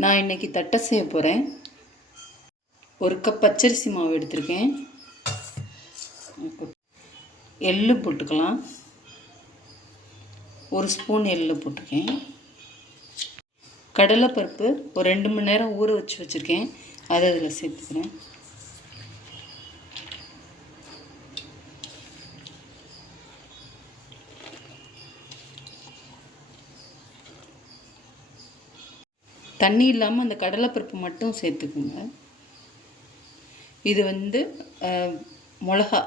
நான் இன்றைக்கி தட்டை செய்ய போகிறேன். 1 கப் பச்சரிசி மாவு எடுத்திருக்கேன். எள்ளு போட்டுக்கலாம். 1 ஸ்பூன் எள்ளு போட்டிருக்கேன். கடலைப்பருப்பு ஒரு 2 மணி நேரம் ஊற வச்சுருக்கேன். அதை அதில் சேர்த்துக்கிறேன். தண்ணி இல்லாமல் அந்த கடலைப்பருப்பு மட்டும் சேர்த்துக்குங்க. இது மிளகா,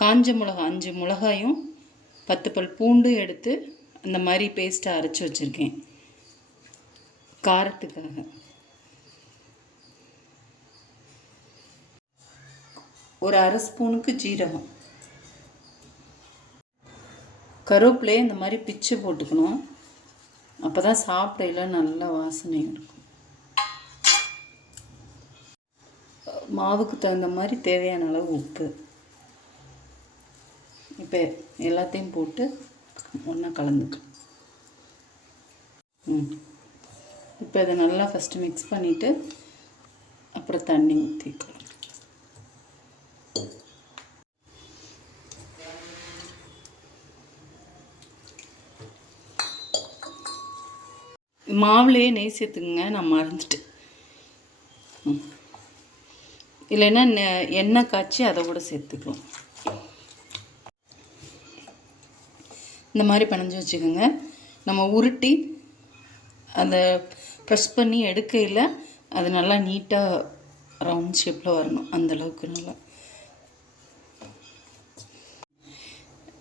காஞ்ச மிளகா 5 மிளகாயும் 10 பல் பூண்டும் எடுத்து அந்த மாதிரி பேஸ்ட்டாக அரைச்சி வச்சுருக்கேன் காரத்துக்காக. ஒரு 1/2 ஸ்பூனுக்கு ஜீரகம், கருவேப்பிலையை இந்த மாதிரி பிச்சு போட்டுக்கணும். அப்போ தான் சாப்பிடையில நல்ல வாசனை இருக்கும். மாவுக்கு தகுந்த மாதிரி தேவையான அளவு உப்பு. இப்போ எல்லாத்தையும் போட்டு ஒன்றா கலந்துக்கலாம். இப்போ இதை நல்லா ஃபஸ்ட்டு மிக்ஸ் பண்ணிவிட்டு அப்புறம் தண்ணி ஊற்றிக்கலாம். மாவுலேயே நெய் சேர்த்துக்குங்க, நான் மறந்துட்டேன். இல்லைன்னா எண்ணெய் காய்ச்சி அதை கூட சேர்த்துக்கலாம். இந்த மாதிரி பிணைஞ்சு வச்சுக்கோங்க. நம்ம உருட்டி அதை ப்ரெஸ் பண்ணி எடுக்கையில் அது நல்லா நீட்டாக ரவுண்ட் ஷேப்பில் வரணும். அந்தளவுக்கு நல்லா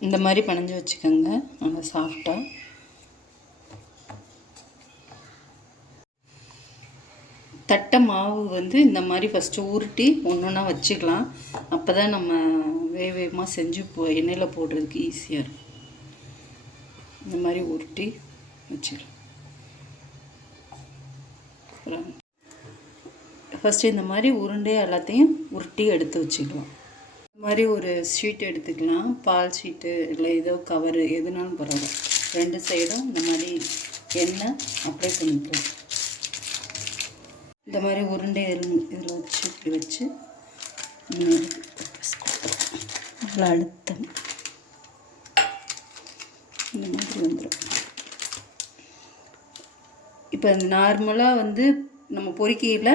இந்த மாதிரி பிணைஞ்சு வச்சுக்கோங்க, நல்லா சாஃப்டாக. தட்டை மாவு இந்த மாதிரி ஃபஸ்ட்டு உருட்டி ஒன்றா வச்சுக்கலாம். அப்போ தான் நம்ம வேகமாக செஞ்சு எண்ணெயில் போடுறதுக்கு ஈஸியாக இருக்கும். இந்த மாதிரி உருட்டி வச்சுக்கலாம். ஃபஸ்ட்டு இந்த மாதிரி உருண்டை எல்லாத்தையும் உருட்டி எடுத்து வச்சுக்கலாம். இந்த மாதிரி ஒரு ஷீட் எடுத்துக்கலாம். பால் ஷீட்டு இல்லை ஏதோ கவரு எதுனாலும் பரவாயில்ல. 2 சைடும் இந்த மாதிரி எண்ணெய் அப்ளை பண்ணிக்கலாம். இந்த மாதிரி உருண்டை இதில் வச்சு இப்படி வச்சு நல்லா அழுத்தம் இந்த மாதிரி வந்துடும். இப்போ நார்மலாக நம்ம பொரிக்கையில்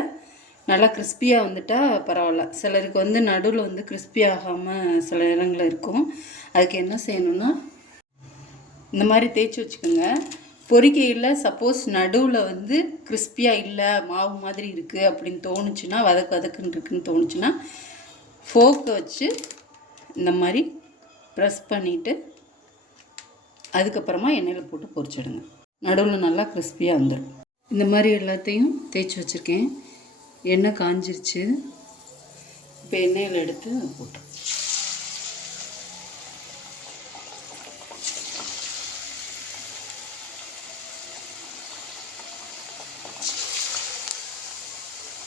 நல்லா கிறிஸ்பியாக வந்துட்டால் பரவாயில்ல. சிலருக்கு நடுவில் கிறிஸ்பி ஆகாமல் சில இடங்களில் இருக்கும். அதுக்கு என்ன செய்யணும்னா இந்த மாதிரி தேய்ச்சி வச்சுக்கோங்க. பொரிக்கையில் சப்போஸ் நடுவில் கிறிஸ்பியாக இல்லை, மாவு மாதிரி இருக்குது அப்படின்னு தோணுச்சுன்னா, வதக்குன்னு இருக்குன்னு தோணுச்சுன்னா ஃபோர்க்கை வச்சு இந்த மாதிரி ப்ரெஸ் பண்ணிவிட்டு அதுக்கப்புறமா எண்ணெயில் போட்டு பொரிச்சிடுங்க. நடுவில் நல்லா கிறிஸ்பியாக வந்துடும். இந்த மாதிரி எல்லாத்தையும் தேய்ச்சி வச்சுருக்கேன். எண்ணெய் காஞ்சிருச்சு. இப்போ எண்ணெயில் எடுத்து போட்டோம்.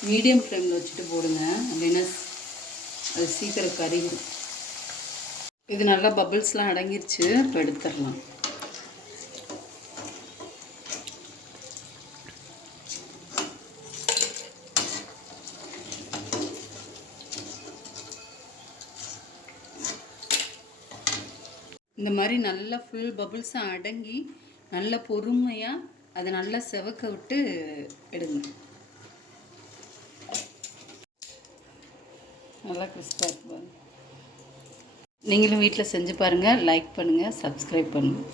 மீடியம் ஃப்ளேமில் வச்சுட்டு போடுங்க, அப்படின்னா அது சீக்கிரம் கருகிடும். இது நல்லா பபிள்ஸ்லாம் அடங்கிருச்சு. இப்போ எடுத்துடலாம். இந்த மாதிரி நல்லா ஃபுல் பபிள்ஸும் அடங்கி நல்ல பொறுமையாக அதை நல்லா செவக்க விட்டு எடுங்க. நல்லா கிறிஸ்பாக இருக்கும். நீங்களும் வீட்டில் செஞ்சு பாருங்கள். லைக் பண்ணுங்கள், சப்ஸ்கிரைப் பண்ணுங்கள்.